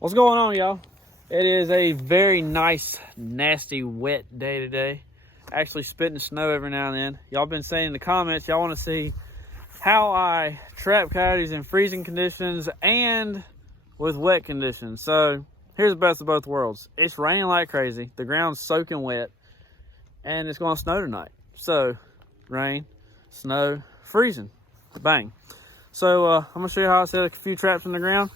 What's going on, y'all? It is a very nice, nasty, wet day today. Actually spitting snow every now and then. Y'all been saying in the comments y'all want to see how I trap coyotes in freezing conditions and with wet conditions. So here's the best of both worlds. It's raining like crazy. The ground's soaking wet and it's going to snow tonight. So rain, snow, freezing, bang. So I'm going to show you how I set a few traps in the ground.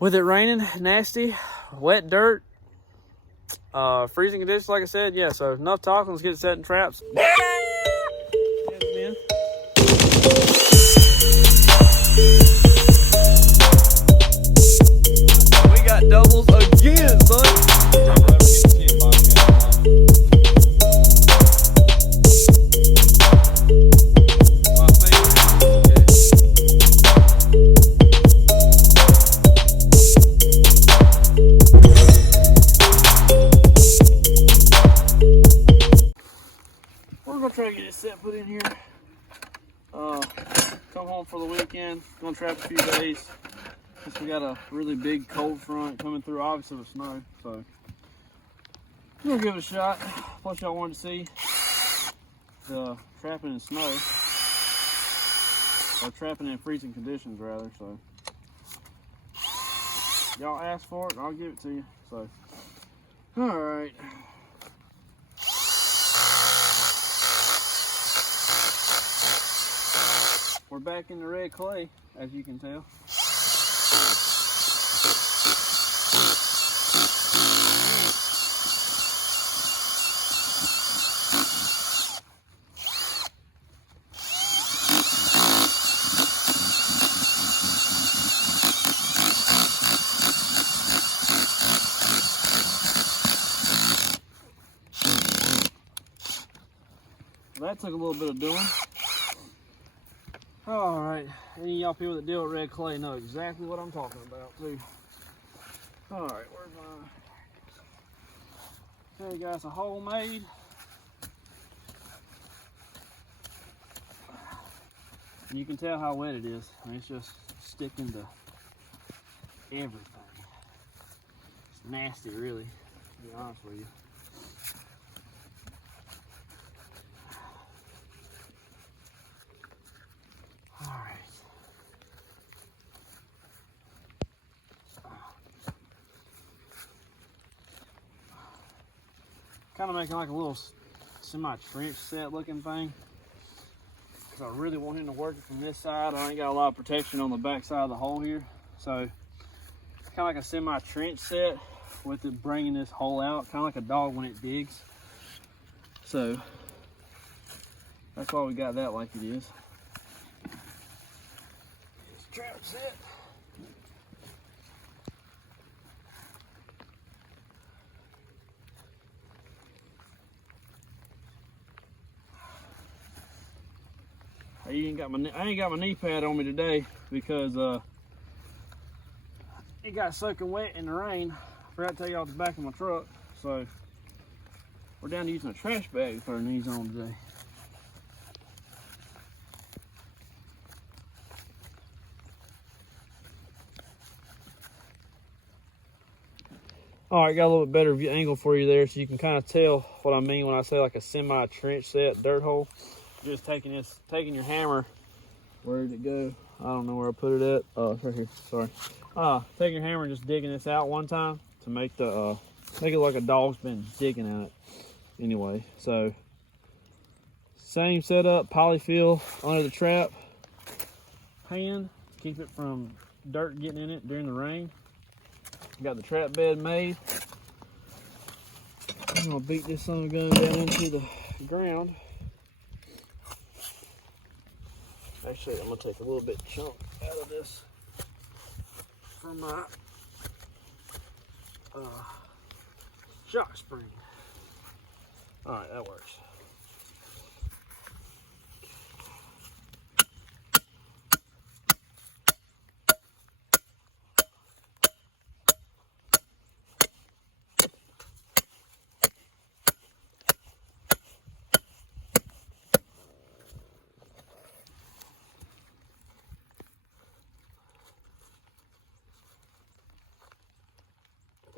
With it raining, nasty, wet dirt, freezing conditions, like I said. Yeah, so enough talking. Let's get setting traps. We got doubles again, son. We're gonna try to get it set put in here. Come home for the weekend. Gonna trap a few days. Since we got a really big cold front coming through, obviously with snow. So we're gonna give it a shot. Plus y'all wanted to see the trapping in snow. Or trapping in freezing conditions rather, so y'all asked for it and I'll give it to you. So alright. We're back in the red clay, as you can tell. That took a little bit of doing. All right, any of y'all people that deal with red clay know exactly what I'm talking about too. All right, where's my, okay guys, a hole made. And you can tell how wet it is. I mean, it's just sticking to everything. It's nasty really, to be honest with you. Kind of making like a little semi-trench set looking thing. Because I really want him to work it from this side. I ain't got a lot of protection on the back side of the hole here. So it's kind of like a semi-trench set with it bringing this hole out. Kind of like a dog when it digs. So that's why we got that like it is. This trap set. I ain't got my knee pad on me today because it got soaking wet in the rain. I forgot to take it off the back of my truck, so we're down to using a trash bag to put our knees on today. All right, got a little bit better view angle for you there, so you can kind of tell what I mean when I say like a semi-trench set dirt hole. Just taking your hammer. Where did it go? I don't know where I put it at. Oh, it's right here. Sorry. Taking your hammer and just digging this out one time to make the make it like a dog's been digging at it. Anyway, so same setup. Polyfill under the trap. Pan to keep it from dirt getting in it during the rain. Got the trap bed made. I'm gonna beat this son of a gun down into the ground. Actually, I'm gonna take a little bit chunk out of this for my shock spring. All right, that works.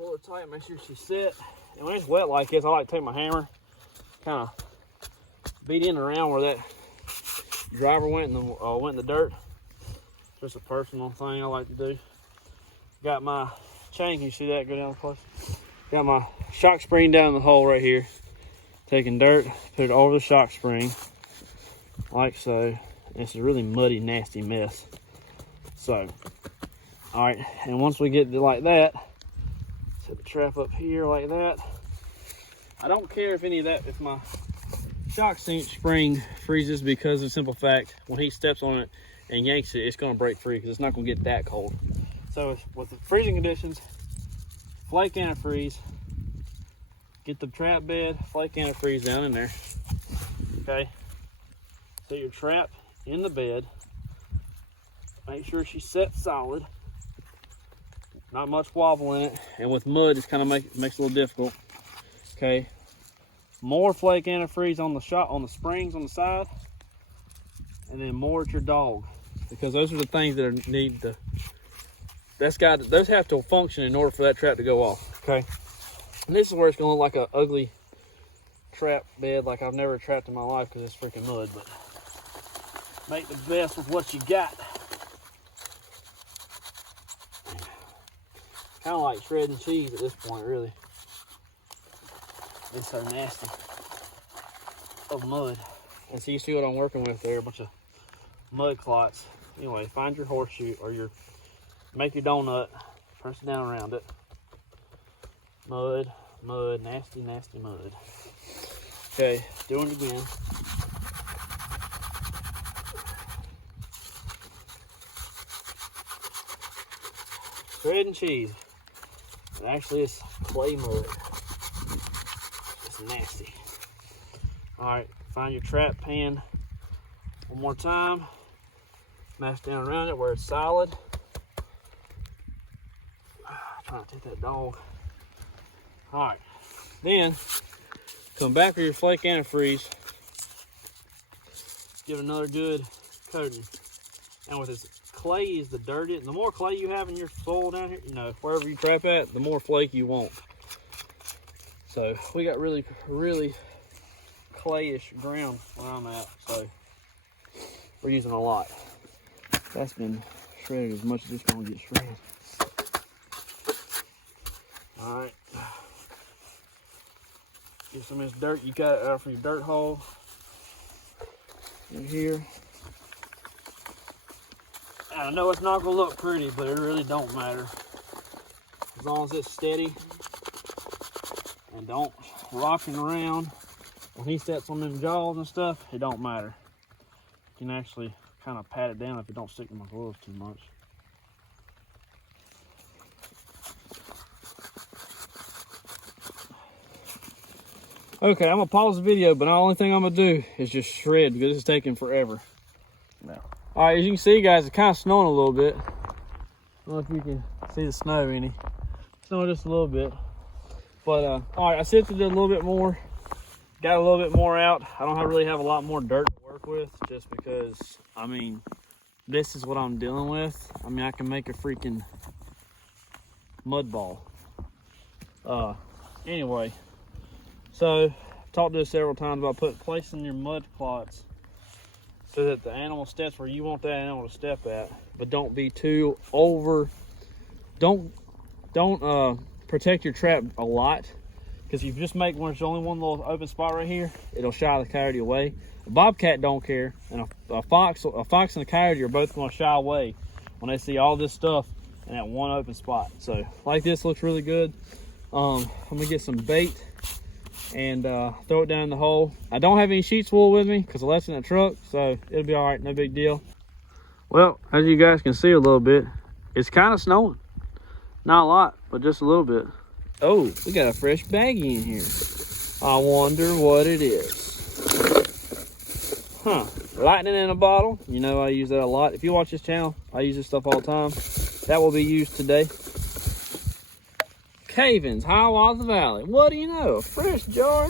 pull her tight, make sure she's set. And when it's wet like this, I like to take my hammer, kind of beat in around where that driver went in the dirt. Just a personal thing I like to do. Got my chain, can you see that go down close? Got my shock spring down in the hole right here. Taking dirt, put it over the shock spring, like so. It's a really muddy, nasty mess. So, all right, and once we get to like that, set the trap up here like that. I don't care if any of that, if my shock spring freezes, because of the simple fact, when he steps on it and yanks it, it's gonna break free because it's not gonna get that cold. So with the freezing conditions, flake antifreeze, get the trap bed, flake antifreeze down in there, okay? Set your trap in the bed, make sure she's set solid, not much wobble in it, and with mud, it's kind of makes it a little difficult, okay? More flake antifreeze on the springs on the side, and then more at your dog, because those are the things that those have to function in order for that trap to go off, okay? And this is where it's gonna look like an ugly trap bed like I've never trapped in my life because it's freaking mud, but make the best with what you got. Kind of like shredding cheese at this point, really. It's so nasty of mud. And so you see what I'm working with there, a bunch of mud clots. Anyway, find your horseshoe or make your donut, press it down around it. Mud, mud, nasty, nasty mud. Okay, doing it again. Shredding cheese. And actually it's clay mud. It's nasty. Alright, find your trap pan one more time. Smash down around it where it's solid. Try not to take that dog. Alright, then come back with your flake antifreeze. Give it another good coating. And with this clay is the dirtiest. The more clay you have in your soil down here, you know, wherever you trap at, the more flake you want. So we got really, really clayish ground where I'm at, so we're using a lot. That's been shredded as much as it's gonna get shredded. All right, get some of this dirt you got out from your dirt hole in here. And I know it's not gonna look pretty, but it really don't matter. As long as it's steady and don't rocking around. When he steps on them jaws and stuff, it don't matter. You can actually kind of pat it down if it don't stick to my gloves too much. Okay, I'm gonna pause the video, but the only thing I'm gonna do is just shred because it's taking forever. No. All right, as you can see, guys, it's kind of snowing a little bit. I don't know if you can see the snow any. Snowing just a little bit. But, all right, I sifted it a little bit more. Got a little bit more out. I don't really have a lot more dirt to work with just because, I mean, this is what I'm dealing with. I mean, I can make a freaking mud ball. Anyway, so I've talked to this several times about placing your mud clots so that the animal steps where you want that animal to step at, but don't be too over. Don't protect your trap a lot, because if you just make one, there's only one little open spot right here, it'll shy the coyote away. A bobcat don't care, and a fox and a coyote are both going to shy away when they see all this stuff in that one open spot. So like this looks really good. I'm gonna get some bait and throw it down in the hole. I don't have any sheets wool with me because I left it in the truck, so it'll be all right, no big deal. Well, as you guys can see a little bit, it's kind of snowing. Not a lot, but just a little bit. Oh, we got a fresh baggie in here. I wonder what it is. Huh, lightning in a bottle. You know I use that a lot. If you watch this channel, I use this stuff all the time. That will be used today. Caven's Hiawatha Valley. What do you know? A fresh jar.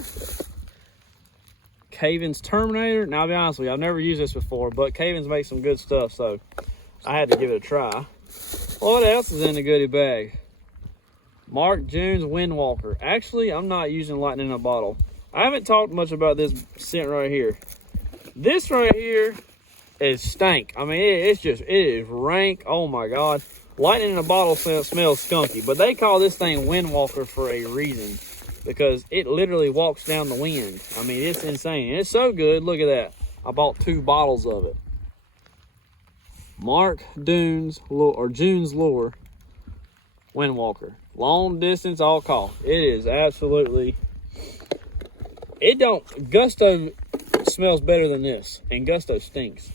Caven's Terminator. Now, I'll be honest with you, I've never used this before, but Caven's makes some good stuff, so I had to give it a try. What else is in the goodie bag? Mark June's Windwalker. Actually, I'm not using lightning in a bottle. I haven't talked much about this scent right here. This right here is stank. I mean, it is rank. Oh my God. Lightning in a bottle smells skunky, but they call this thing Windwalker for a reason, because it literally walks down the wind. I mean, it's insane. And it's so good. Look at that. I bought 2 bottles of it. Mark June's Lure Windwalker. Long distance, all call. It is absolutely, Gusto smells better than this, and Gusto stinks.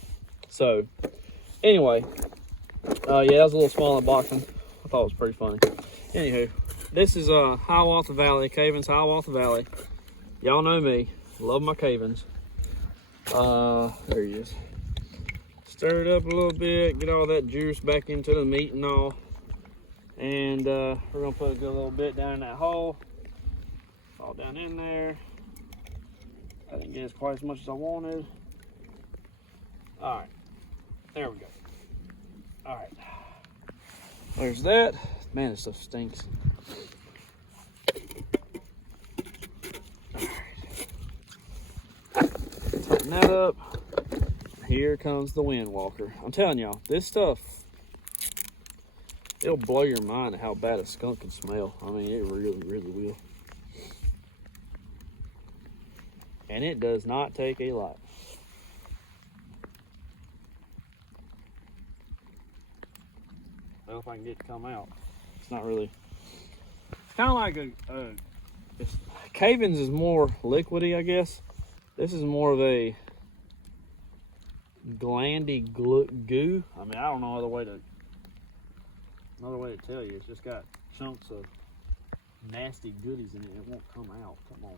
So, anyway, yeah, that was a little small unboxing. I thought it was pretty funny. Anywho, this is Hiawatha Valley, Cavens Hiawatha Valley. Y'all know me, love my Cavens. There he is. Stir it up a little bit, get all that juice back into the meat and all. And we're gonna put a good little bit down in that hole. All down in there. I didn't get quite as much as I wanted. All right, there we go. All right, there's that. Man, this stuff stinks. All right, tighten that up. Here comes the Windwalker. I'm telling y'all, this stuff, it'll blow your mind at how bad a skunk can smell. I mean, it really, really will. And it does not take a lot. Well, if I can get it to come out. It's not really, it's kind of like Cavens is more liquidy, I guess. This is more of a glandy goo. I mean, I don't know another way to tell you. It's just got chunks of nasty goodies in it. It won't come out. Come on.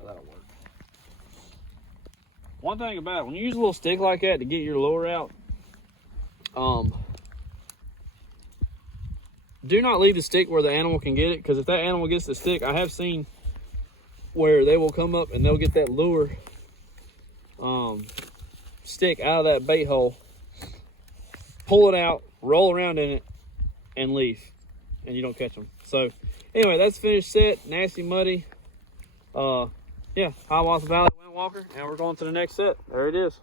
Oh, that'll work. One thing about it, when you use a little stick like that to get your lure out, do not leave the stick where the animal can get it, because if that animal gets the stick, I have seen where they will come up and they'll get that lure stick out of that bait hole, pull it out, roll around in it, and leave, and you don't catch them. So anyway, that's finished set. Nasty, muddy. Yeah, Hiawatha Valley Windwalker, and we're going to the next set. There it is.